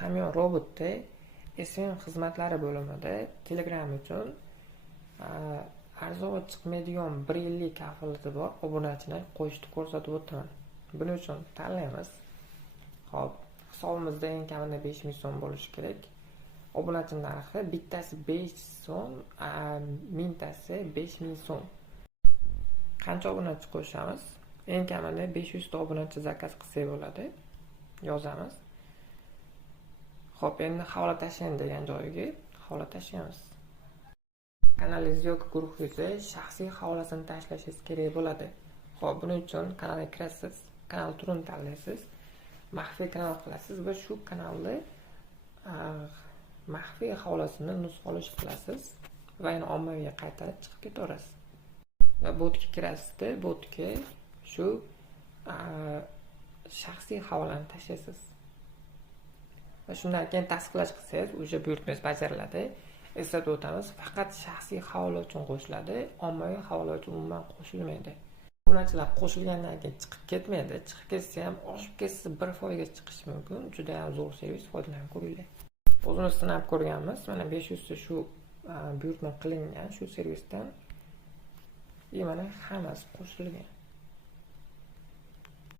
Hamyon robotda SVM xizmatlari bo'limida Telegram uchun arzon chiqmaydigan 1 yillik kafolati bor obunachilar qo'shishni ko'rsatib o'taman. Buning uchun tanlaymiz. Xo'p, hisobimizda eng kamida 5000 so'm bo'lishi kerak. Obunachi narxi bittasi 5 so'm, mingtasi 5000 so'm. Qancha obunachi qo'shamiz? Eng kamida 500 ta obunachi zakaz qilsak bo'ladi. Yozamiz. Xo'p, endi havola tashlang degan joyiga havola tashlaymiz. Kanalingiz yoki guruhingizga shaxsiy havolasini tashlashingiz kerak bo'ladi. Xo'p, buning uchun kanalga kirasiz, kanal turini tanlaysiz, maxfiy kanal qilasiz va shu kanalni maxfiy havolasini nusxalash qilasiz va yana ommaviyga qaytarib chiqib ketaverasiz. Va botga kirasizda, botga shu shaxsiy havolani tashlaysiz. Va shundan keyin tasdiqlash qilsangiz, o'sha buyurtmangiz bajariladi. Eslatib o'tamiz, faqat shaxsiy havola uchun qo'shiladi, ommaviy havola uchun umuman qo'shilmaydi. Obunachilar qo'shilgandan keyin chiqib ketmaydi. Chiqib ketsa ham oshib ketsa 1% ga chiqishi mumkin. Juda ham zo'r servis, foydalanib ko'ringlar. O'zimiz sinab ko'rganmiz. Mana 500 ta shu buyurtma qilingan shu servisdan. Mana hammasi qo'shilgan.